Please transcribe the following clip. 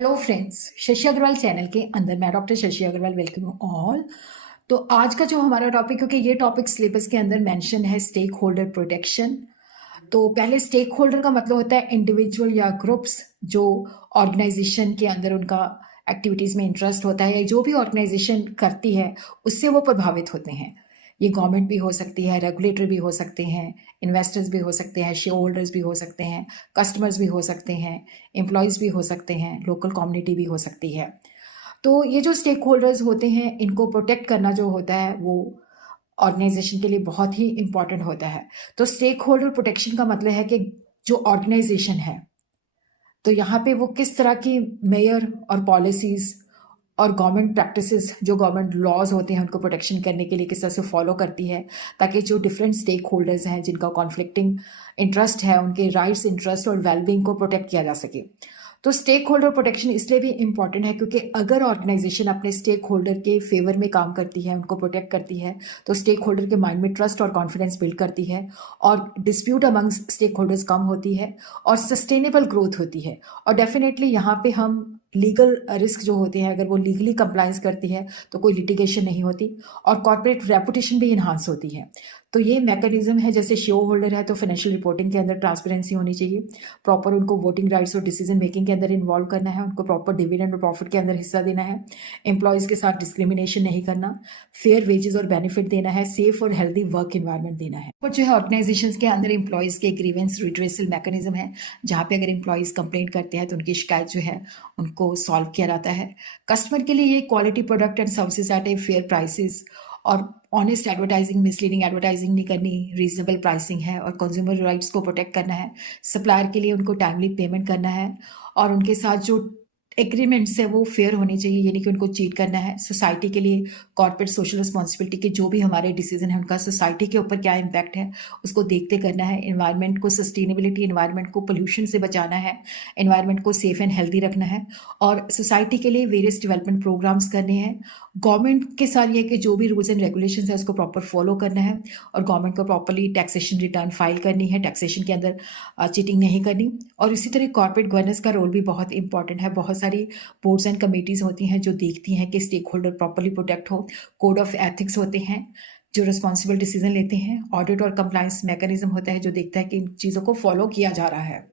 Hello friends, Shashi Agarwal channel के अंदर मैं doctor Shashi Agarwal welcome you all. तो आज का जो हमारा टॉपिक, क्योंकि ये टॉपिक सिलेबस के अंदर मेंशन है, स्टेक होल्डर प्रोटेक्शन। तो पहले स्टेक होल्डर का मतलब होता है इंडिविजुअल या ग्रुप्स जो ऑर्गेनाइजेशन के अंदर उनका एक्टिविटीज़ में इंटरेस्ट होता है या जो भी ऑर्गेनाइजेशन करती है उससे वो प्रभावित होते हैं। ये गवर्नमेंट भी हो सकती है, रेगुलेटर भी हो सकते हैं, इन्वेस्टर्स भी हो सकते हैं, शेयर होल्डर्स भी हो सकते हैं, कस्टमर्स भी हो सकते हैं, एम्प्लॉयज़ भी हो सकते हैं, लोकल कम्युनिटी भी हो सकती है। तो ये जो स्टेक होल्डर्स होते हैं इनको प्रोटेक्ट करना जो होता है वो ऑर्गेनाइजेशन के लिए बहुत ही इंपॉर्टेंट होता है। तो स्टेक होल्डर प्रोटेक्शन का मतलब है कि जो ऑर्गेनाइजेशन है, तो यहाँ पे वो किस तरह की मेयर और पॉलिसीज़ और गवर्नमेंट प्रैक्टिसेस, जो गवर्नमेंट लॉज होते हैं उनको प्रोटेक्शन करने के लिए किस तरह से फॉलो करती है, ताकि जो डिफरेंट स्टेक होल्डर्स हैं जिनका कॉन्फ्लिक्टिंग इंटरेस्ट है उनके राइट्स, इंटरेस्ट और वेलबींग को प्रोटेक्ट किया जा सके। तो स्टेक होल्डर प्रोटेक्शन इसलिए भी इम्पॉर्टेंट है क्योंकि अगर ऑर्गेनाइजेशन अपने स्टेक होल्डर के फेवर में काम करती है, उनको प्रोटेक्ट करती है, तो स्टेक होल्डर के माइंड में ट्रस्ट और कॉन्फिडेंस बिल्ड करती है और डिस्प्यूट अमंग स्टेक होल्डर्स कम होती है और सस्टेनेबल ग्रोथ होती है। और डेफिनेटली यहाँ पे हम लीगल रिस्क जो होते हैं, अगर वो लीगली कंप्लाइंस करती है तो कोई लिटिगेशन नहीं होती और कॉर्पोरेट रेपुटेशन भी इन्हांस होती है। तो ये मैकेनिज्म है, जैसे शेयर होल्डर है तो फाइनेंशियल रिपोर्टिंग के अंदर ट्रांसपेरेंसी होनी चाहिए, प्रॉपर उनको वोटिंग राइट्स और डिसीजन मेकिंग के अंदर इन्वॉल्व करना है, उनको प्रॉपर डिविडेंड और प्रॉफिट के अंदर हिस्सा देना है, एम्प्लॉयज़ के साथ डिस्क्रिमिनेशन नहीं करना, फेयर वेजेस और बेनिफिट देना है, सेफ और हेल्दी वर्क इन्वायरमेंट देना है। और जो है ऑर्गेनाइजेशन के अंदर एम्प्लॉयज़ के ग्रीवेंस रिड्रेसल मैकेनिज्म है, जहाँ पे अगर एम्प्लॉयज़ कंप्लेंट करते हैं तो उनकी शिकायत जो है उनको सॉल्व किया जाता है। कस्टमर के लिए ये quality product and services at a fair prices और ऑनेस्ट एडवर्टाइजिंग, मिसलीडिंग एडवर्टाइजिंग नहीं करनी, रीजनेबल प्राइसिंग है और कंज्यूमर राइट्स को प्रोटेक्ट करना है। सप्लायर के लिए उनको टाइमली पेमेंट करना है और उनके साथ जो एग्रीमेंट्स है वो फेयर होनी चाहिए, यानी कि उनको चीट करना है। सोसाइटी के लिए कॉर्पोरेट सोशल रिस्पॉन्सिबिलिटी के जो भी हमारे डिसीजन है उनका सोसाइटी के ऊपर क्या इम्पैक्ट है उसको देखते करना है। एनवायरनमेंट को सस्टेनेबिलिटी, एनवायरनमेंट को पोल्यूशन से बचाना है, एनवायरनमेंट को सेफ एंड हेल्दी रखना है और सोसाइटी के लिए वेरियस डेवलपमेंट प्रोग्राम्स करने हैं। गवर्नमेंट के साथ ये कि जो भी रूल्स एंड रेगुलेशंस है उसको प्रॉपर फॉलो करना है और गवर्नमेंट को प्रॉपरली टैक्सेशन रिटर्न फाइल करनी है, टैक्सेशन के अंदर चीटिंग नहीं करनी। और इसी तरह कॉर्पोरेट गवर्नेंस का रोल भी बहुत इंपॉर्टेंट है। बहुत सारी बोर्ड्स एंड कमेटीज़ होती हैं जो देखती हैं कि स्टेक होल्डर प्रॉपरली प्रोटेक्ट हो। कोड ऑफ एथिक्स होते हैं जो रिस्पॉन्सिबल डिसीजन लेते हैं। ऑडिट और कंप्लायंस मैकेनिज्म होता है जो देखता है कि इन चीज़ों को फॉलो किया जा रहा है।